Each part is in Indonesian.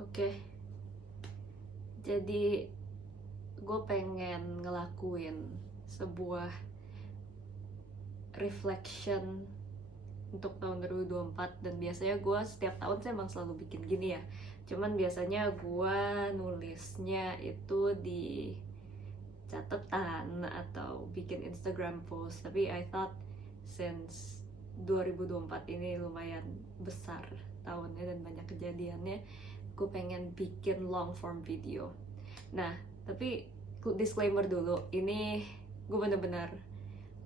Oke, jadi gue pengen ngelakuin sebuah reflection untuk tahun 2024. Dan biasanya gue setiap tahun sih emang selalu bikin gini ya. Cuman biasanya gue nulisnya itu di catatan atau bikin Instagram post. Tapi I thought since 2024 ini lumayan besar tahunnya dan banyak kejadiannya, gue pengen bikin long form video. Nah, tapi disclaimer dulu, ini gue bener-bener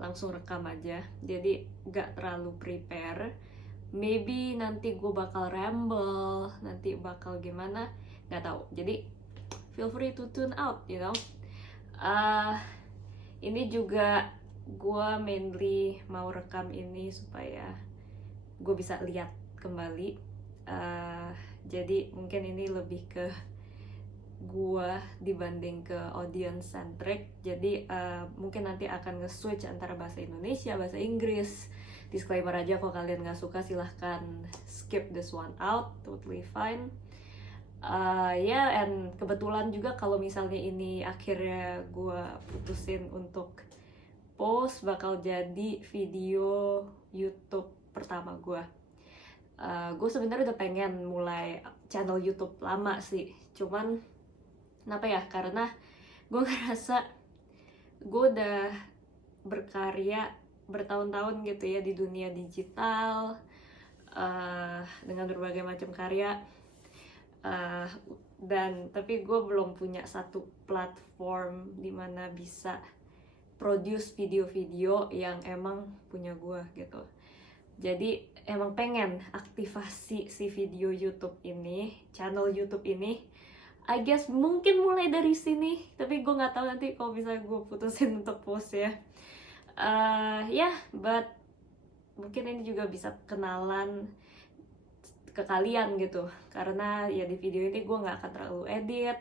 langsung rekam aja, jadi gak terlalu prepare. Maybe nanti gue bakal ramble, nanti bakal gimana, gak tahu. Jadi feel free to tune out, you know. Ini juga gue mainly mau rekam ini supaya gue bisa lihat kembali. Jadi mungkin ini lebih ke gue dibanding ke audience centric. Jadi mungkin nanti akan nge-switch antara bahasa Indonesia, bahasa Inggris. Disclaimer aja, kalau kalian gak suka silahkan skip this one out, totally fine. And kebetulan juga kalau misalnya ini akhirnya gue putusin untuk post, bakal jadi video YouTube pertama gue. Gue sebenarnya udah pengen mulai channel YouTube lama sih, cuman kenapa ya, karena gue ngerasa gue udah berkarya bertahun-tahun gitu ya di dunia digital, dengan berbagai macam karya, dan tapi gue belum punya satu platform dimana bisa produce video-video yang emang punya gue gitu. Jadi emang pengen aktivasi si video YouTube ini, channel YouTube ini. I guess mungkin mulai dari sini, tapi gue nggak tahu nanti kalau misalnya gue putusin untuk post ya. But mungkin ini juga bisa kenalan ke kalian gitu, karena ya di video ini gue nggak akan terlalu edit,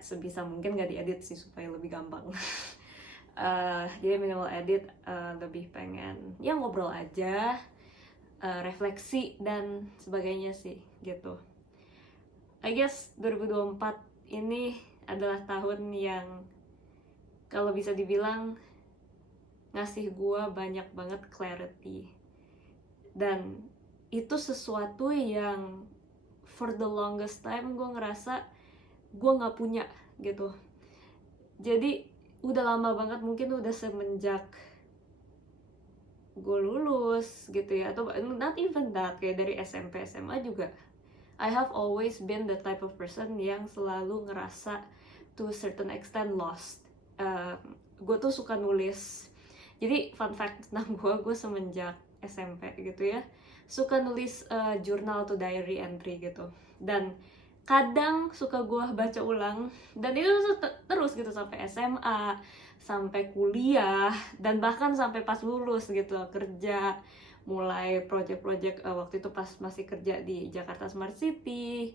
sebisa mungkin nggak diedit sih supaya lebih gampang. Jadi minimal edit, lebih pengen ya ngobrol aja, refleksi dan sebagainya sih gitu. I guess 2024 ini adalah tahun yang kalau bisa dibilang ngasih gue banyak banget clarity, dan itu sesuatu yang for the longest time gue ngerasa gue nggak punya gitu. Jadi udah lama banget, mungkin udah semenjak gue lulus gitu ya, atau not even that, kayak dari SMP SMA juga I have always been the type of person yang selalu ngerasa to a certain extent lost. Gue tuh suka nulis. Jadi fun fact tentang gue semenjak SMP gitu ya, suka nulis jurnal atau diary entry gitu. Dan kadang suka gue baca ulang, dan itu terus gitu sampai SMA, sampai kuliah, dan bahkan sampai pas lulus gitu kerja, mulai project-project waktu itu pas masih kerja di Jakarta Smart City,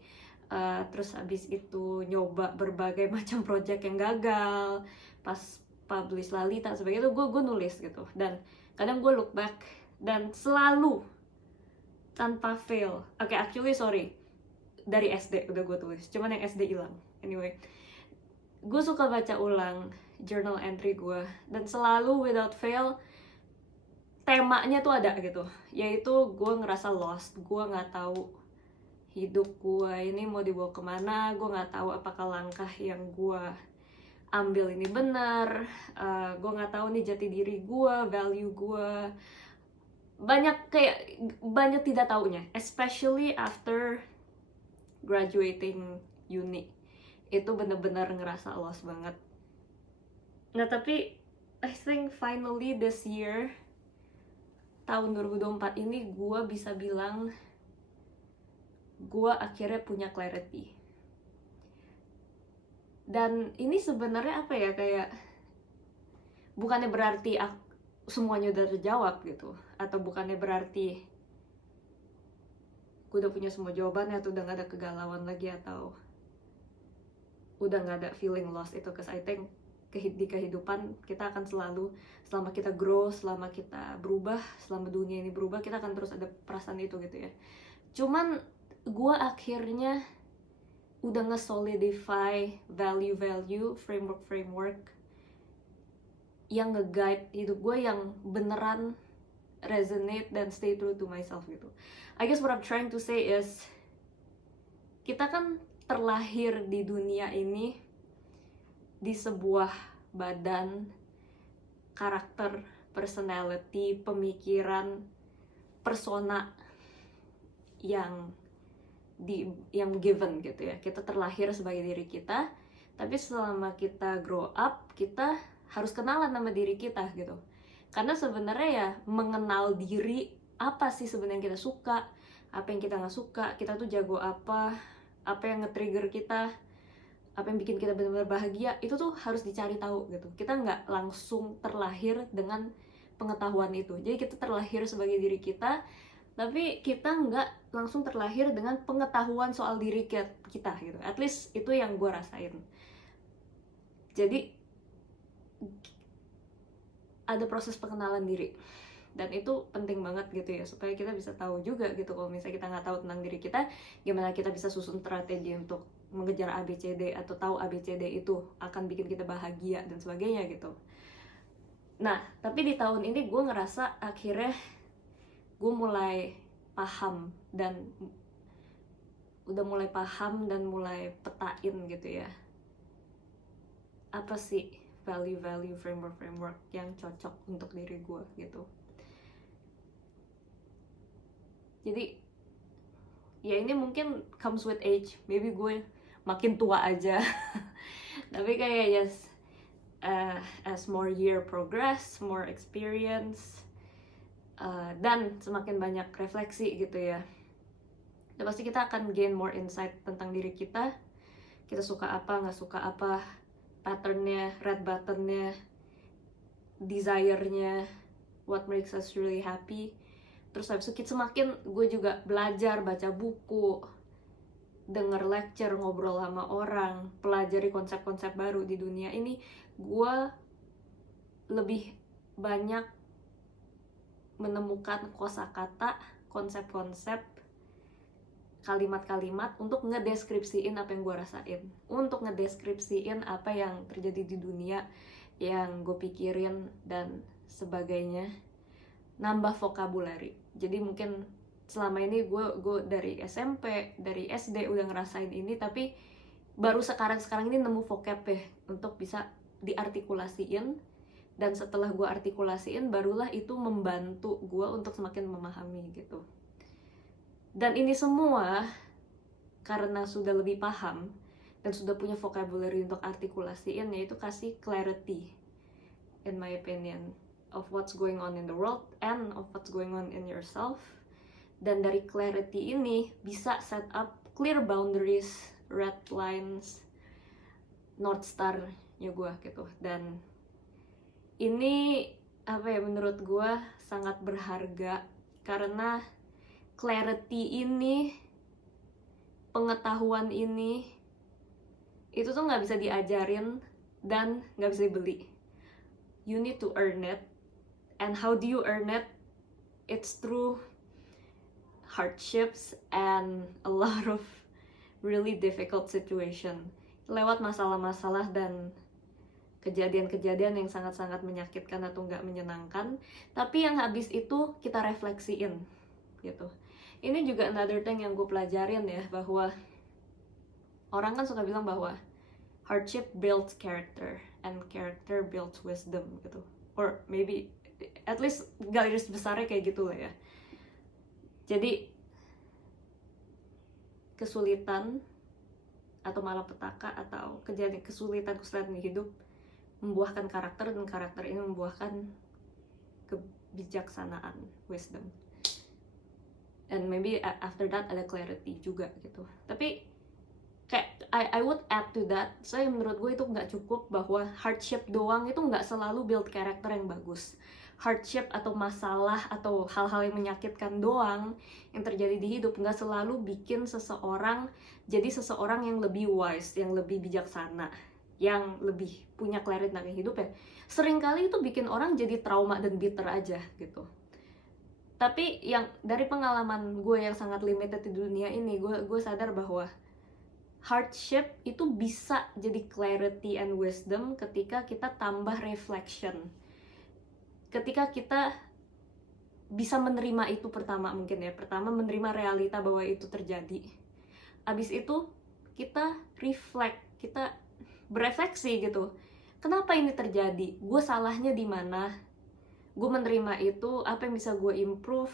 terus habis itu nyoba berbagai macam project yang gagal, pas publish Lalita sebagainya, itu gue nulis gitu. Dan kadang gue look back dan selalu tanpa fail, dari SD udah gue tulis, cuman yang SD hilang. Anyway, gue suka baca ulang journal entry gue, dan selalu without fail temanya tuh ada gitu, yaitu gue ngerasa lost. Gue nggak tahu hidup gue ini mau dibawa kemana, gue nggak tahu apakah langkah yang gue ambil ini benar, gue nggak tahu nih jati diri gue, value gue, banyak tidak taunya, especially after graduating uni. Itu bener-bener ngerasa lost banget. Nah tapi I think finally this year, tahun 2024 ini, gue bisa bilang gue akhirnya punya clarity. Dan ini sebenarnya apa ya, kayak bukannya berarti semuanya udah terjawab gitu, atau bukannya berarti gue udah punya semua jawabannya, atau udah gak ada kegalauan lagi, atau udah gak ada feeling lost itu. Cause I think di kehidupan kita akan selalu, selama kita grow, selama kita berubah, selama dunia ini berubah, kita akan terus ada perasaan itu gitu ya. Cuman gue akhirnya udah nge-solidify value-value, framework yang nge-guide hidup gue, yang beneran resonate dan stay true to myself gitu. I guess what I'm trying to say is, kita kan terlahir di dunia ini di sebuah badan, karakter, personality, pemikiran, persona yang given gitu ya. Kita terlahir sebagai diri kita, tapi selama kita grow up, kita harus kenalan sama diri kita gitu. Karena sebenarnya ya, mengenal diri, apa sih sebenarnya yang kita suka, apa yang kita nggak suka, kita tuh jago apa yang nge-trigger kita, apa yang bikin kita benar-benar bahagia, itu tuh harus dicari tahu gitu. Kita nggak langsung terlahir dengan pengetahuan itu. Jadi kita terlahir sebagai diri kita, tapi kita nggak langsung terlahir dengan pengetahuan soal diri kita gitu. At least itu yang gue rasain. Jadi ada proses pengenalan diri, dan itu penting banget gitu ya, supaya kita bisa tahu juga gitu, kalau misalnya kita nggak tahu tentang diri kita, gimana kita bisa susun strategi untuk mengejar ABCD, atau tahu ABCD itu akan bikin kita bahagia dan sebagainya gitu. Nah, tapi di tahun ini gue ngerasa akhirnya gue mulai paham dan mulai petain gitu ya, apa sih value framework yang cocok untuk diri gue gitu. Jadi ya ini mungkin comes with age, maybe gue makin tua aja tapi kayak yes, as more year progress, more experience, dan semakin banyak refleksi gitu ya, dan pasti kita akan gain more insight tentang diri kita suka apa, nggak suka apa, patternnya, red buttonnya, desire-nya, what makes us really happy. Terus habis itu semakin gue juga belajar, baca buku, denger lecture, ngobrol sama orang, pelajari konsep-konsep baru di dunia ini, gue lebih banyak menemukan kosakata, konsep-konsep, kalimat-kalimat untuk ngedeskripsiin apa yang gue rasain, untuk ngedeskripsiin apa yang terjadi di dunia, yang gue pikirin dan sebagainya, nambah vocabulary. Jadi mungkin selama ini gue dari SMP, dari SD udah ngerasain ini, tapi baru sekarang ini nemu vocab ya untuk bisa diartikulasiin, dan setelah gue artikulasiin barulah itu membantu gue untuk semakin memahami gitu. Dan ini semua karena sudah lebih paham dan sudah punya vocabulary untuk artikulasiin, yaitu kasih clarity, in my opinion, of what's going on in the world and of what's going on in yourself. Dan dari clarity ini bisa set up clear boundaries, red lines, North Star ya gue gitu. Dan ini apa ya, menurut gue sangat berharga, karena clarity ini, pengetahuan ini, itu tuh nggak bisa diajarin dan nggak bisa dibeli. You need to earn it. And how do you earn it? It's through hardships and a lot of really difficult situation. Lewat masalah-masalah dan kejadian-kejadian yang sangat-sangat menyakitkan atau nggak menyenangkan, tapi yang habis itu kita refleksiin gitu. Ini juga another thing yang gue pelajarin ya, bahwa orang kan suka bilang bahwa hardship builds character and character builds wisdom gitu, or maybe at least garis besarnya kayak gitu lah ya. Jadi kesulitan atau malapetaka atau kesulitan di hidup membuahkan karakter, dan karakter ini membuahkan kebijaksanaan, wisdom, and maybe after that ada clarity juga gitu. Tapi kayak I would add to that, saya menurut gue itu nggak cukup bahwa hardship doang itu nggak selalu build karakter yang bagus. Hardship atau masalah atau hal-hal yang menyakitkan doang yang terjadi di hidup nggak selalu bikin seseorang jadi seseorang yang lebih wise, yang lebih bijaksana, yang lebih punya clarity tentang hidup ya. Seringkali itu bikin orang jadi trauma dan bitter aja gitu. Tapi yang dari pengalaman gue yang sangat limited di dunia ini, gue sadar bahwa hardship itu bisa jadi clarity and wisdom ketika kita tambah reflection, ketika kita bisa menerima itu pertama menerima realita bahwa itu terjadi. Abis itu kita reflect, kita berefleksi gitu, kenapa ini terjadi, gue salahnya di mana, gue menerima itu, apa yang bisa gue improve,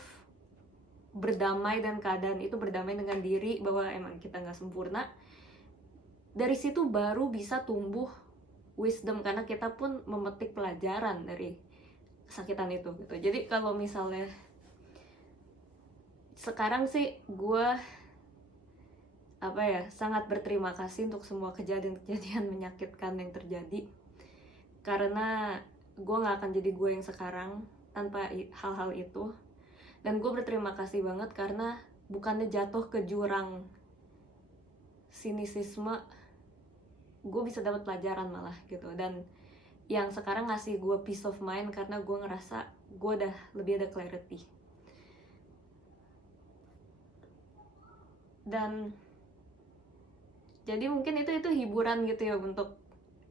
berdamai dengan keadaan itu, berdamai dengan diri bahwa emang kita nggak sempurna. Dari situ baru bisa tumbuh wisdom, karena kita pun memetik pelajaran dari kesakitan itu gitu. Jadi kalau misalnya sekarang sih gue sangat berterima kasih untuk semua kejadian-kejadian menyakitkan yang terjadi, karena gue nggak akan jadi gue yang sekarang tanpa hal-hal itu. Dan gue berterima kasih banget karena bukannya jatuh ke jurang sinisisme, gue bisa dapat pelajaran malah gitu. Dan yang sekarang ngasih gue peace of mind karena gue ngerasa gue udah lebih ada clarity. Dan jadi mungkin itu hiburan gitu ya, untuk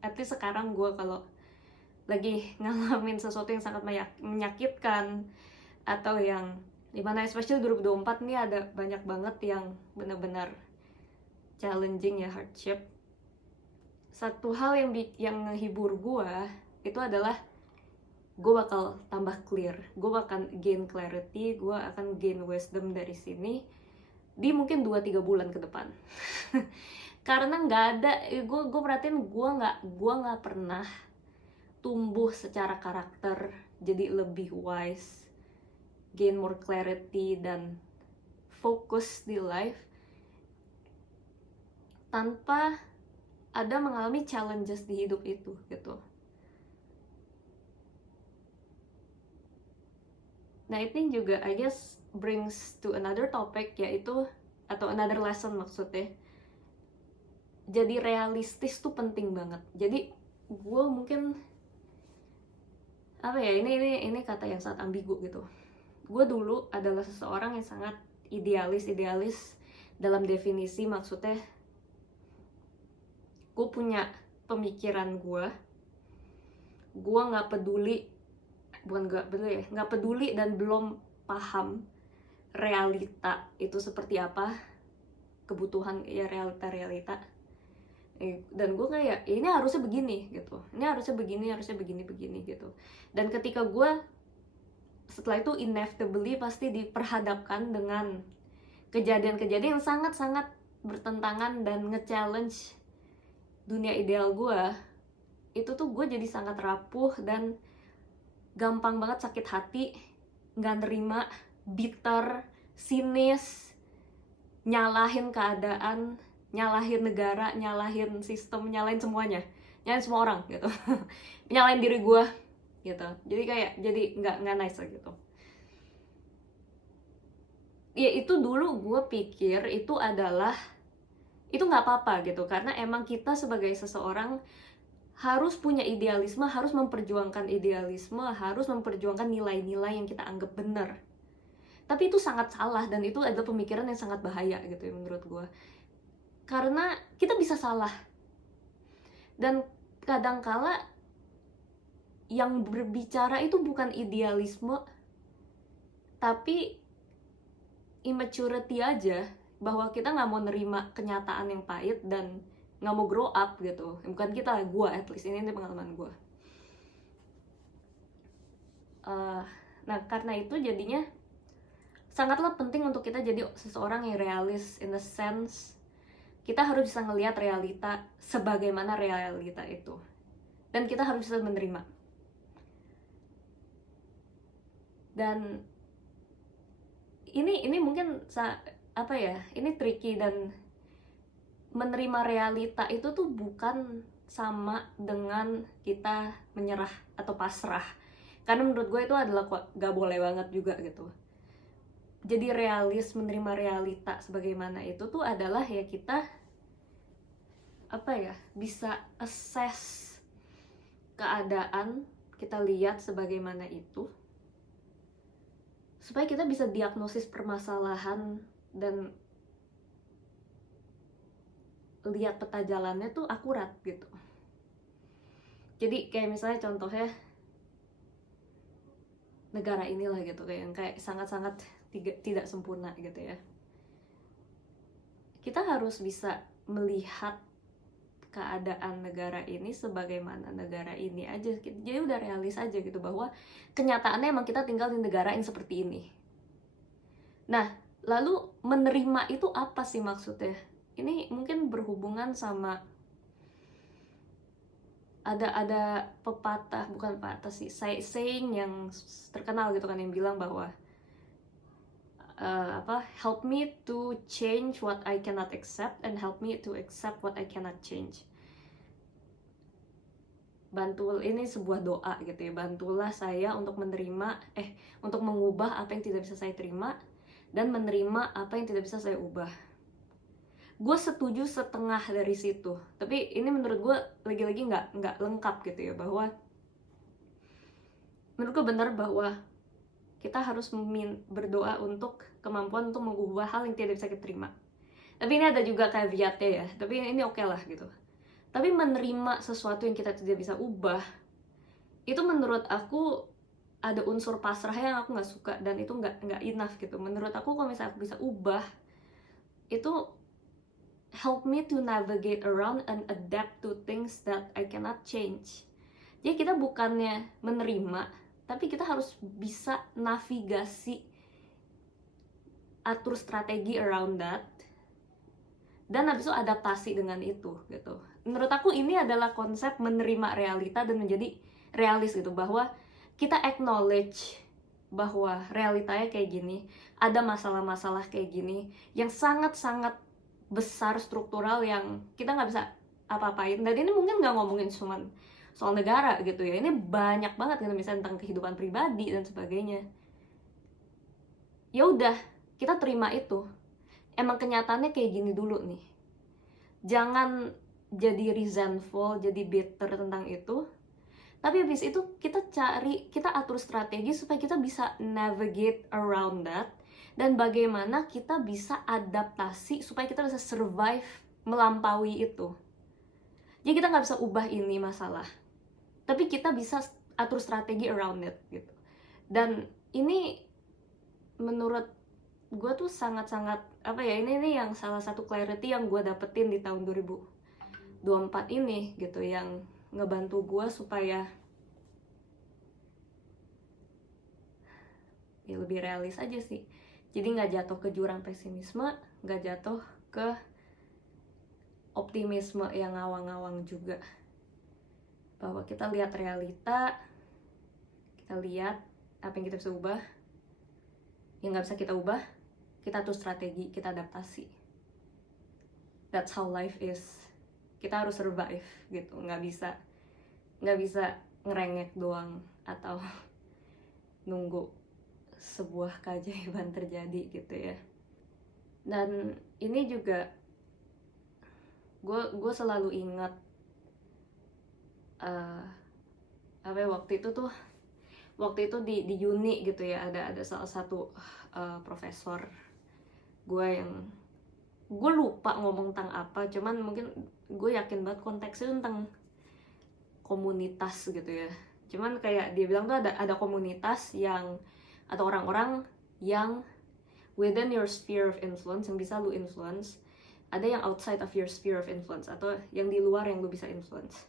at least sekarang gue kalau lagi ngalamin sesuatu yang sangat menyakitkan, atau yang dimana especially 2024 nih ada banyak banget yang benar-benar challenging ya, hardship. Satu hal yang menghibur gue itu adalah gue bakal tambah clear, gue bakal gain clarity, gue akan gain wisdom dari sini di mungkin 2-3 bulan ke depan. Karena nggak ada, gue perhatiin gue nggak pernah tumbuh secara karakter jadi lebih wise, gain more clarity dan fokus di life tanpa ada mengalami challenges di hidup itu gitu. Nah ini juga I guess brings to another topic, yaitu atau another lesson maksudnya. Jadi realistis tuh penting banget. Jadi gue mungkin ini kata yang sangat ambigu gitu. Gue dulu adalah seseorang yang sangat idealis dalam definisi, maksudnya gue punya pemikiran gue nggak peduli dan belum paham realita itu seperti apa, kebutuhan ya realita. Dan gue kayak ini harusnya begini gitu, ini harusnya begini gitu. Dan ketika gue setelah itu inevitably pasti diperhadapkan dengan kejadian-kejadian yang sangat-sangat bertentangan dan nge-challenge dunia ideal gue, itu tuh gue jadi sangat rapuh dan gampang banget sakit hati, gak nerima, bitter, sinis, nyalahin keadaan, nyalahin negara, nyalahin sistem, nyalahin semuanya, nyalahin semua orang gitu. Nyalahin diri gue gitu. Jadi nggak nice lah gitu. Ya itu dulu gue pikir itu nggak apa-apa gitu, karena emang kita sebagai seseorang harus punya idealisme, harus memperjuangkan idealisme, harus memperjuangkan nilai-nilai yang kita anggap benar. Tapi itu sangat salah, dan itu adalah pemikiran yang sangat bahaya gitu ya menurut gue. Karena kita bisa salah, dan kadangkala yang berbicara itu bukan idealisme, tapi immaturity aja, bahwa kita nggak mau nerima kenyataan yang pahit dan nggak mau grow up gitu. Bukan kita, gue at least, ini pengalaman gue. Nah karena itu jadinya sangatlah penting untuk kita jadi seseorang yang realis, in the sense kita harus bisa ngelihat realita sebagaimana realita itu, dan kita harus bisa menerima. Dan ini mungkin ini tricky, dan menerima realita itu tuh bukan sama dengan kita menyerah atau pasrah, karena menurut gue itu adalah gak boleh banget juga gitu. Jadi realis, menerima realita sebagaimana itu tuh adalah ya kita bisa assess keadaan, kita lihat sebagaimana itu, supaya kita bisa diagnosis permasalahan dan lihat peta jalannya tuh akurat gitu. Jadi kayak misalnya contohnya negara inilah gitu, kayak yang kayak sangat-sangat tidak sempurna gitu ya. Kita harus bisa melihat keadaan negara ini sebagaimana negara ini aja. Jadi udah realis aja gitu bahwa kenyataannya emang kita tinggal di negara yang seperti ini. Nah, lalu menerima itu apa sih maksudnya? Ini mungkin berhubungan sama ada pepatah, bukan pepatah sih, saying yang terkenal gitu kan, yang bilang bahwa help me to change what I cannot accept and help me to accept what I cannot change. Ini sebuah doa gitu ya, bantulah saya untuk untuk mengubah apa yang tidak bisa saya terima dan menerima apa yang tidak bisa saya ubah. Gue setuju setengah dari situ, tapi ini menurut gue lagi-lagi nggak lengkap gitu ya, bahwa menurut gue benar bahwa kita harus berdoa untuk kemampuan untuk mengubah hal yang tidak bisa kita terima. Tapi ini ada juga caveatnya ya, tapi ini oke lah gitu. Tapi menerima sesuatu yang kita tidak bisa ubah, itu menurut aku ada unsur pasrah yang aku nggak suka, dan itu nggak enough gitu. Menurut aku kalau misalnya aku bisa ubah, itu help me to navigate around and adapt to things that I cannot change. Jadi kita bukannya menerima, tapi kita harus bisa navigasi, atur strategi around that, dan habis itu adaptasi dengan itu gitu. Menurut aku ini adalah konsep menerima realita dan menjadi realis gitu, bahwa kita acknowledge bahwa realitanya kayak gini, ada masalah-masalah kayak gini yang sangat-sangat besar, struktural, yang kita nggak bisa apa-apain. Dan ini mungkin nggak ngomongin cuma soal negara gitu ya, ini banyak banget gitu, misalnya tentang kehidupan pribadi dan sebagainya. Ya udah, kita terima itu, emang kenyataannya kayak gini dulu nih. Jangan jadi resentful, jadi bitter tentang itu. Tapi habis itu kita atur strategi supaya kita bisa navigate around that, dan bagaimana kita bisa adaptasi supaya kita bisa survive melampaui itu. Jadi kita nggak bisa ubah ini masalah, tapi kita bisa atur strategi around it gitu. Dan ini menurut gue tuh sangat-sangat ini yang salah satu clarity yang gue dapetin di tahun 2024 ini gitu, yang ngebantu gue supaya ya lebih realis aja sih. Jadi nggak jatuh ke jurang pesimisme, nggak jatuh ke optimisme yang ngawang-ngawang juga. Bahwa kita lihat realita, kita lihat apa yang kita bisa ubah, yang nggak bisa kita ubah, kita atur strategi, kita adaptasi. That's how life is. Kita harus survive gitu, nggak bisa ngerengek doang atau nunggu sebuah keajaiban terjadi gitu ya. Dan ini juga gue selalu ingat waktu itu di uni gitu ya, ada salah satu profesor gue yang gue lupa ngomong tentang apa, cuman mungkin gue yakin banget konteksnya tentang komunitas gitu ya. Cuman kayak dia bilang tuh ada komunitas yang, atau orang-orang yang within your sphere of influence, yang bisa lu influence, ada yang outside of your sphere of influence, atau yang di luar yang lu bisa influence.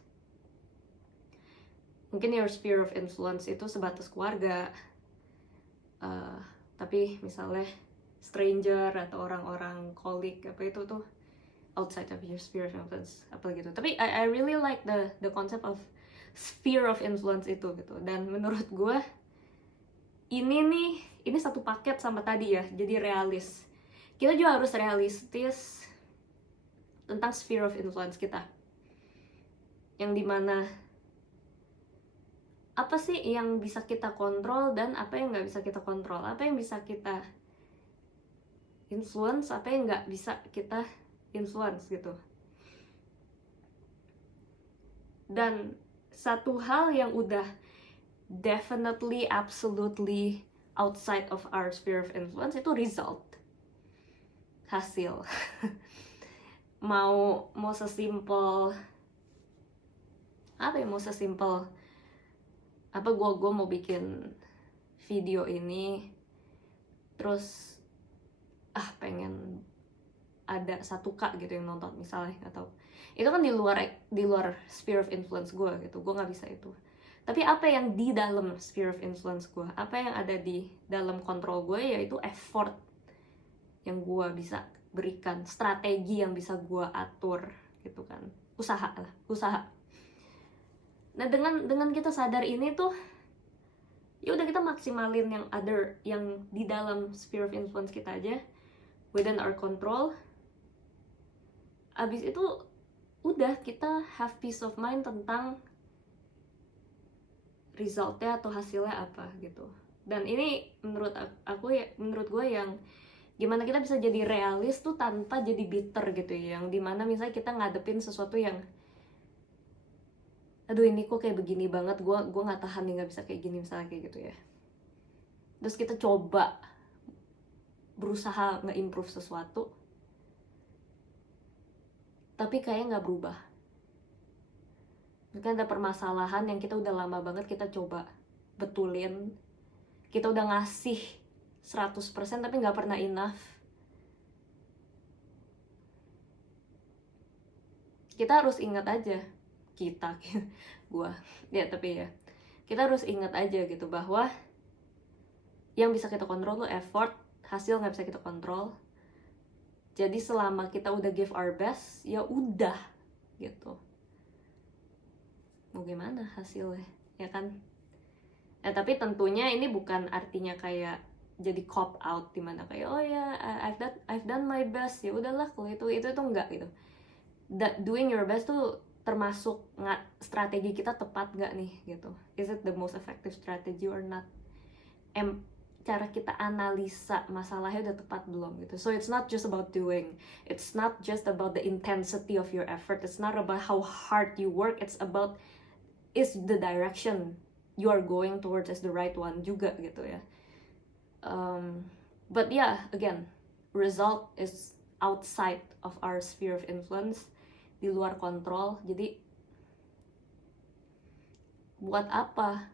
Mungkin your sphere of influence itu sebatas keluarga, tapi misalnya stranger atau orang-orang colleague itu tuh outside of your sphere of influence apa gitu. Tapi I really like the concept of sphere of influence itu gitu. Dan menurut gue ini satu paket sama tadi ya, jadi realis. Kita juga harus realistis tentang sphere of influence kita, yang dimana apa sih yang bisa kita kontrol dan apa yang nggak bisa kita kontrol, apa yang bisa kita influence, apa yang nggak bisa kita influence gitu. Dan satu hal yang udah definitely, absolutely outside of our sphere of influence itu result, hasil. mau sesimpel apa gue mau bikin video ini terus pengen ada 1K gitu yang nonton misalnya, atau itu kan di luar sphere of influence gue gitu, gue nggak bisa itu. Tapi apa yang di dalam sphere of influence gue, apa yang ada di dalam kontrol gue, yaitu effort yang gue bisa berikan, strategi yang bisa gue atur gitu kan, usaha. Nah dengan kita sadar ini tuh, ya udah kita maksimalin yang di dalam sphere of influence kita aja, within our control. Abis itu udah kita have peace of mind tentang resultnya atau hasilnya apa gitu. Dan ini menurut gue yang gimana kita bisa jadi realis tuh tanpa jadi bitter gitu ya, yang dimana misalnya kita ngadepin sesuatu yang aduh ini kok kayak begini banget, gue nggak tahan nih, nggak bisa kayak gini misalnya, kayak gitu ya. Terus kita coba berusaha nge-improve sesuatu tapi kayaknya nggak berubah. Mungkin ada permasalahan yang kita udah lama banget kita coba betulin, kita udah ngasih 100% tapi nggak pernah enough. Kita harus ingat aja, kita harus ingat aja gitu bahwa yang bisa kita kontrol tuh effort, hasil nggak bisa kita kontrol. Jadi selama kita udah give our best, ya udah gitu. Mau gimana hasilnya, ya kan? Tapi tentunya ini bukan artinya kayak jadi cop out dimana kayak oh ya I've done my best, ya udahlah kalau itu enggak gitu. Doing your best tuh termasuk strategi kita tepat nggak nih gitu, is it the most effective strategy or not, cara kita analisa masalahnya udah tepat belum gitu. So it's not just about doing, it's not just about the intensity of your effort, it's not about how hard you work, it's about is the direction you are going towards is the right one juga gitu ya. But yeah, again, result is outside of our sphere of influence, di luar kontrol. Jadi buat apa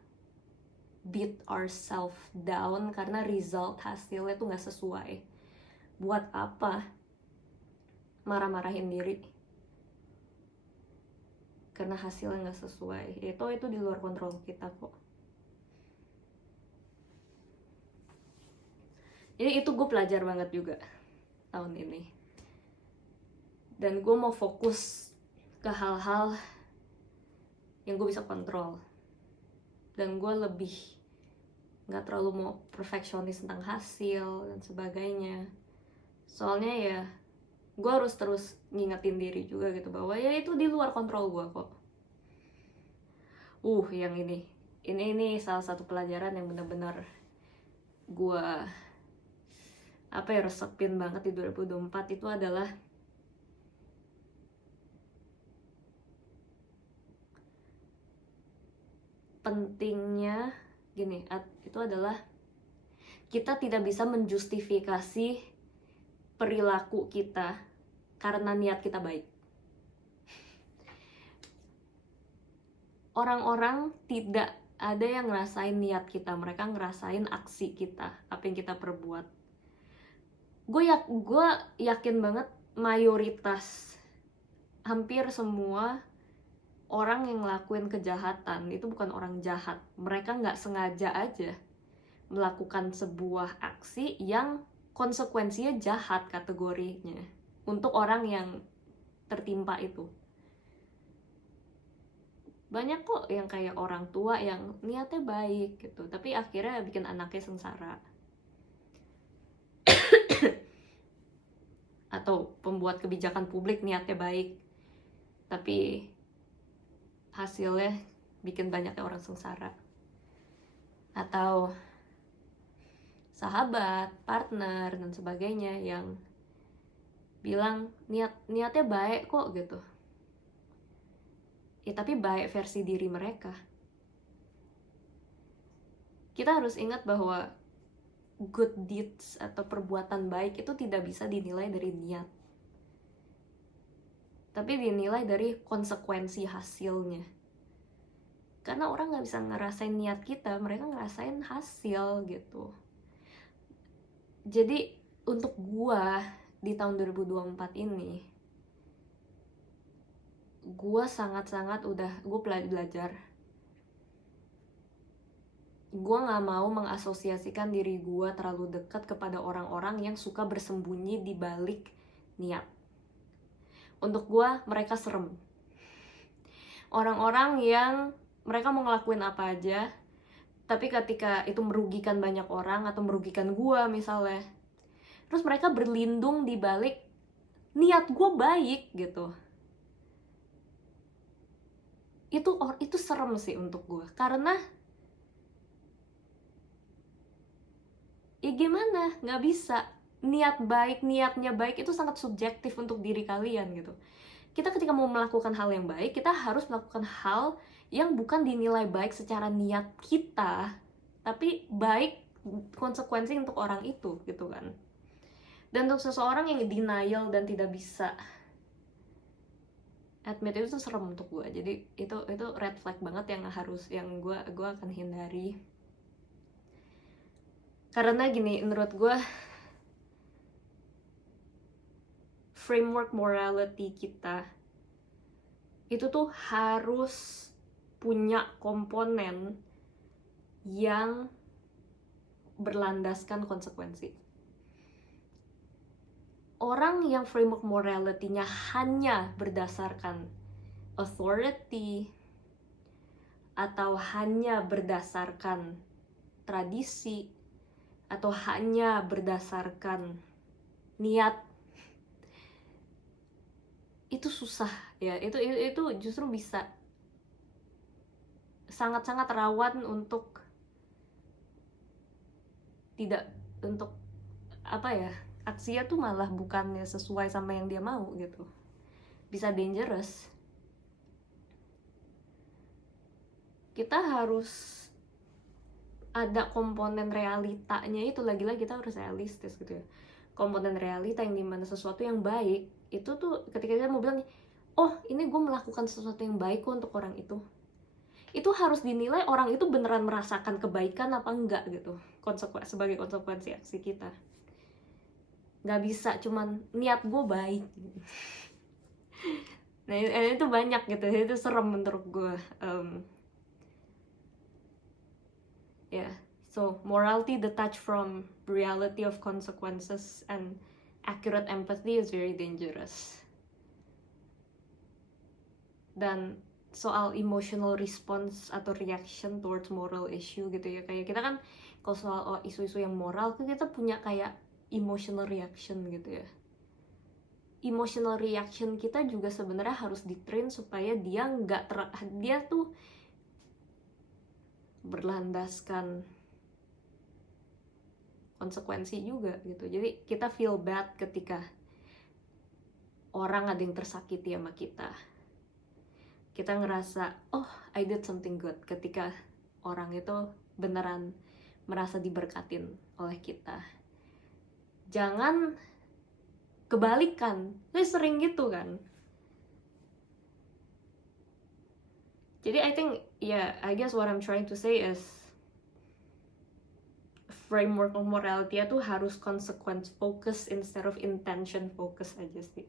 beat ourselves down karena result hasilnya tuh nggak sesuai? Buat apa marah-marahin diri karena hasilnya nggak sesuai? Itu di luar kontrol kita kok. Jadi itu gue belajar banget juga tahun ini. Dan gue mau fokus ke hal-hal yang gue bisa kontrol. Dan gue lebih gak terlalu mau perfeksionis tentang hasil dan sebagainya. Soalnya ya gue harus terus ngingetin diri juga gitu bahwa ya itu di luar kontrol gue kok. Yang ini salah satu pelajaran yang benar-benar gue resepin banget di 2024 itu adalah pentingnya itu adalah kita tidak bisa menjustifikasi perilaku kita karena niat kita baik. Orang-orang tidak ada yang ngerasain niat kita, mereka ngerasain aksi kita, apa yang kita perbuat. Gue yakin banget mayoritas, hampir semua orang yang ngelakuin kejahatan itu bukan orang jahat. Mereka nggak sengaja aja melakukan sebuah aksi yang konsekuensinya jahat kategorinya untuk orang yang tertimpa itu. Banyak kok yang kayak orang tua yang niatnya baik gitu, tapi akhirnya bikin anaknya sengsara. Atau pembuat kebijakan publik niatnya baik, tapi hasilnya bikin banyaknya orang sengsara. Atau sahabat, partner, dan sebagainya yang bilang niatnya baik kok gitu. Ya tapi baik versi diri mereka. Kita harus ingat bahwa good deeds atau perbuatan baik itu tidak bisa dinilai dari niat. tapi dinilai dari konsekuensi hasilnya. Karena orang nggak bisa ngerasain niat kita, mereka ngerasain hasil gitu. Jadi untuk gua di tahun 2024 ini, gua sangat-sangat gua belajar. Gua nggak mau mengasosiasikan diri gua terlalu dekat kepada orang-orang yang suka bersembunyi di balik niat. Untuk gua mereka serem. Orang-orang yang mereka mau ngelakuin apa aja, tapi ketika itu merugikan banyak orang atau merugikan gua misalnya, terus mereka berlindung di balik niat gua baik gitu. Itu serem sih untuk gua, karena ya gimana, nggak bisa. Niatnya baik itu sangat subjektif untuk diri kalian gitu. Kita ketika mau melakukan hal yang baik, kita harus melakukan hal yang bukan dinilai baik secara niat kita, tapi baik konsekuensi untuk orang itu gitu kan. Dan untuk seseorang yang denial dan tidak bisa admit, itu tuh serem untuk gue. Jadi itu red flag banget yang gue akan hindari. Karena gini, menurut gue framework morality kita itu tuh harus punya komponen yang berlandaskan konsekuensi. Orang yang framework morality-nya hanya berdasarkan authority atau hanya berdasarkan tradisi atau hanya berdasarkan niat, itu susah ya. Itu justru bisa sangat-sangat rawan untuk aksinya tuh malah bukannya sesuai sama yang dia mau gitu, bisa dangerous. Kita harus ada komponen realitanya itu, lagi-lagi kita harus realistis gitu ya. Komponen realita yang dimana sesuatu yang baik itu tuh ketika kita mau bilang, oh ini gue melakukan sesuatu yang baik kok untuk orang itu harus dinilai orang itu beneran merasakan kebaikan apa enggak gitu, sebagai konsekuensi aksi kita. Nggak bisa cuman niat gue baik gitu. Nah itu banyak gitu, itu serem menurut gue. So morality detached from reality of consequences and accurate empathy is very dangerous. Dan soal emotional response atau reaction towards moral issue gitu ya, kayak kita kan kalau soal isu-isu yang moral kan kita punya kayak emotional reaction gitu ya. Emotional reaction kita juga sebenarnya harus di-train supaya dia tuh berlandaskan konsekuensi juga gitu. Jadi kita feel bad ketika orang ada yang tersakiti sama kita. Kita ngerasa, oh I did something good, ketika orang itu beneran merasa diberkatin oleh kita. Jangan kebalikan, sering gitu kan. Jadi I guess what I'm trying to say is framework of morality itu harus consequence focus instead of intention focus aja sih.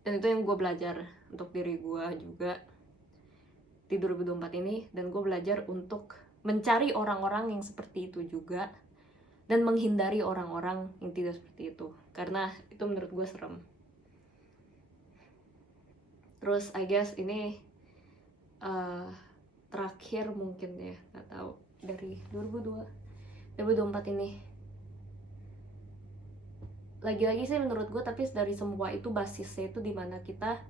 Dan itu yang gue belajar untuk diri gue juga di 2024 ini. Dan gue belajar untuk mencari orang-orang yang seperti itu juga, dan menghindari orang-orang yang tidak seperti itu, karena itu menurut gue serem. Terus I guess ini terakhir mungkin ya, nggak tahu, dari 2024 ini. Lagi-lagi sih menurut gue, tapi dari semua itu basisnya itu dimana kita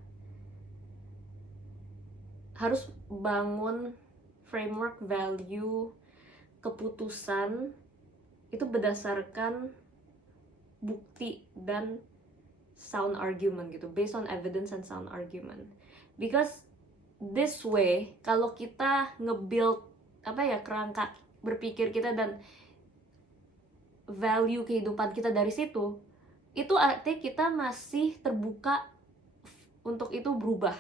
harus bangun framework value keputusan itu berdasarkan bukti dan sound argument gitu, based on evidence and sound argument. Because this way, kalau kita nge-build kerangka berpikir kita dan value kehidupan kita dari situ, itu artinya kita masih terbuka untuk itu berubah.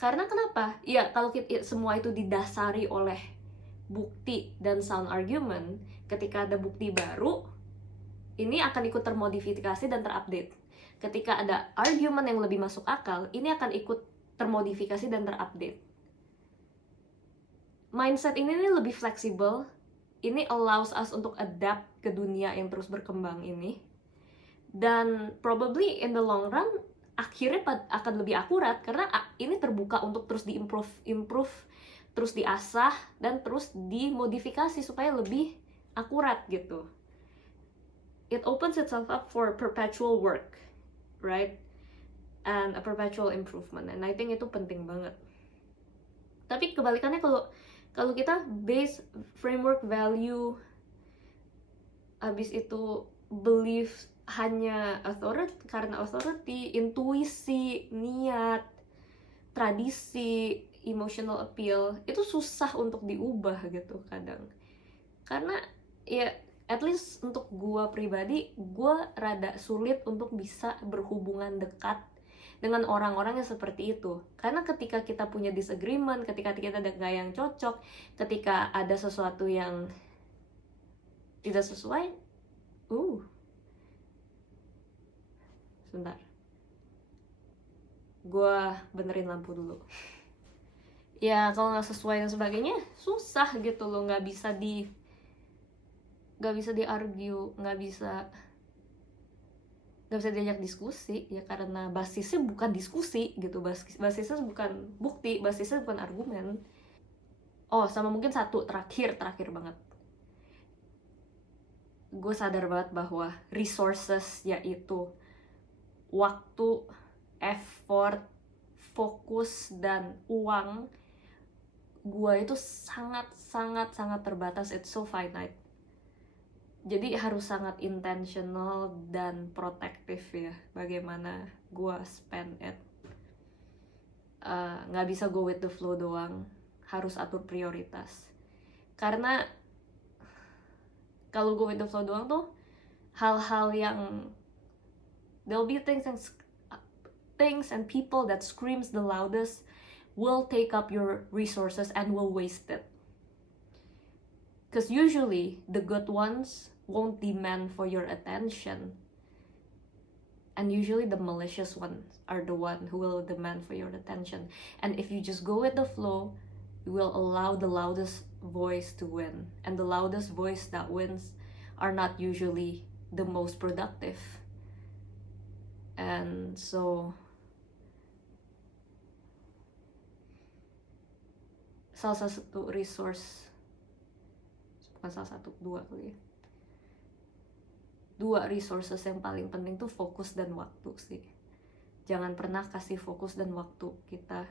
Karena kenapa? Ya kalau semua itu didasari oleh bukti dan sound argument, ketika ada bukti baru, ini akan ikut termodifikasi dan terupdate. Ketika ada argument yang lebih masuk akal, ini akan ikut termodifikasi dan terupdate. Mindset ini nih lebih fleksibel. Ini allows us untuk adapt ke dunia yang terus berkembang ini. Dan probably in the long run, akhirnya akan lebih akurat. Karena ini terbuka untuk terus improve, terus diasah, dan terus dimodifikasi supaya lebih akurat gitu. It opens itself up for perpetual work, right? And a perpetual improvement. And I think itu penting banget. Tapi kebalikannya kalau kita base framework value, habis itu belief hanya karena authority, intuisi, niat, tradisi, emotional appeal, itu susah untuk diubah gitu kadang. Karena ya at least untuk gua pribadi, gua rada sulit untuk bisa berhubungan dekat dengan orang-orang yang seperti itu. Karena ketika kita punya disagreement, ketika kita ada gak yang cocok, ketika ada sesuatu yang tidak sesuai, sebentar, gue benerin lampu dulu. Ya kalau nggak sesuai dan sebagainya susah gitu loh, nggak bisa di argue, nggak bisa diajak diskusi ya, karena basisnya bukan diskusi gitu, basisnya bukan bukti, basisnya bukan argumen. Oh sama mungkin satu terakhir banget, gue sadar banget bahwa resources, yaitu waktu, effort, fokus, dan uang gue itu sangat terbatas. It's so finite. Jadi harus sangat intentional dan protektif ya bagaimana gue spend it. Gak bisa go with the flow doang, harus atur prioritas. Karena kalau go with the flow doang tuh hal-hal yang there'll be things and people that screams the loudest will take up your resources and will waste it. Because usually the good ones won't demand for your attention, and usually the malicious ones are the one who will demand for your attention. And if you just go with the flow, you will allow the loudest voice to win, and the loudest voice that wins are not usually the most productive. And so salah satu resource, bukan salah satu, dua kali ya, dua resources yang paling penting tuh fokus dan waktu sih. Jangan pernah kasih fokus dan waktu kita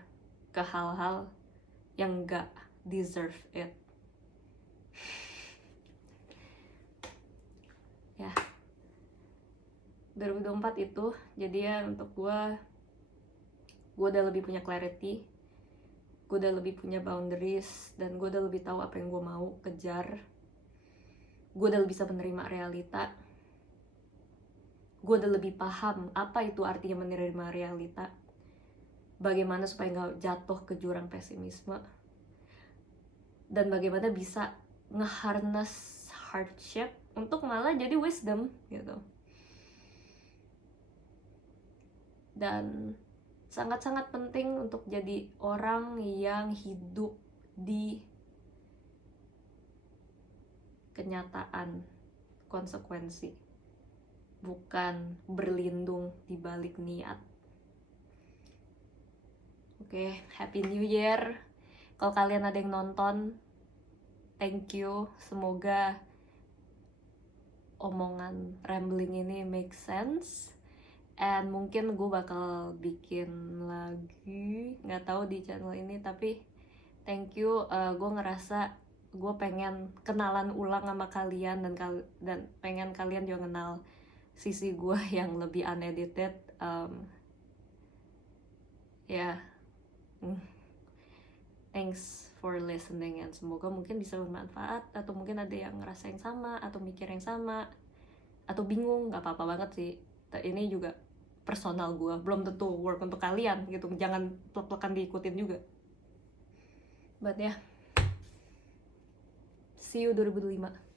ke hal-hal yang gak deserve it. Ya, 2024 itu jadi ya untuk gue udah lebih punya clarity, gue udah lebih punya boundaries, dan gue udah lebih tahu apa yang gue mau kejar. Gue udah bisa menerima realita. Gue udah lebih paham apa itu artinya menerima realita, bagaimana supaya gak jatuh ke jurang pesimisme, dan bagaimana bisa nge-harness hardship untuk malah jadi wisdom gitu. Dan sangat-sangat penting untuk jadi orang yang hidup di kenyataan konsekuensi, bukan berlindung di balik niat. Oke, Happy New Year. Kalau kalian ada yang nonton, thank you. Semoga omongan rambling ini make sense. And mungkin gue bakal bikin lagi, nggak tahu di channel ini, tapi thank you. Gue ngerasa gue pengen kenalan ulang sama kalian, dan pengen kalian juga kenal sisi gue yang lebih unedited. Thanks for listening, and semoga mungkin bisa bermanfaat, atau mungkin ada yang ngerasa yang sama, atau mikir yang sama, atau bingung. Gak apa-apa banget sih, ini juga personal gue, belum tentu work untuk kalian gitu, jangan plek-plekan diikutin juga. But ya, see you 2025.